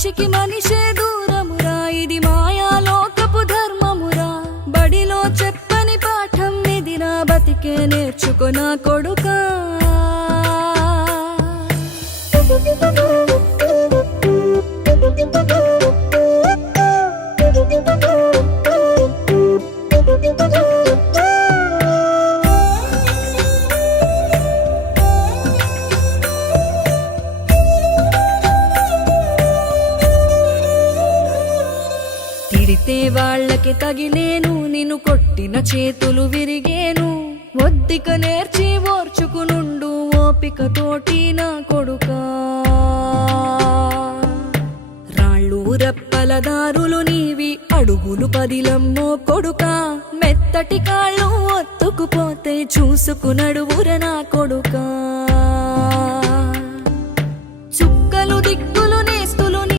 మనిషికి మనిషే దూరమురా, ఇది మాయాలోకపు ధర్మమురా. బడిలో చెప్పని పాఠం ఇదిరా, బతికే నేర్చుకో నా కొడుకా. తిడితే వాళ్ళకి తగిలేను, నిన్ను కొట్టిన చేతులు విరిగేను. ఒద్దిక నేర్చి ఓర్చుకునుండు ఓపికతోటి నా కొడుకా. రాళ్ళు రప్పల దారులు నీవి, అడుగులు పదిలమ్మో కొడుకా. మెత్తటి కాళ్ళు ఒత్తుకుపోతే చూసుకునడువుర నా కొడుకా. చుక్కలు దిక్కు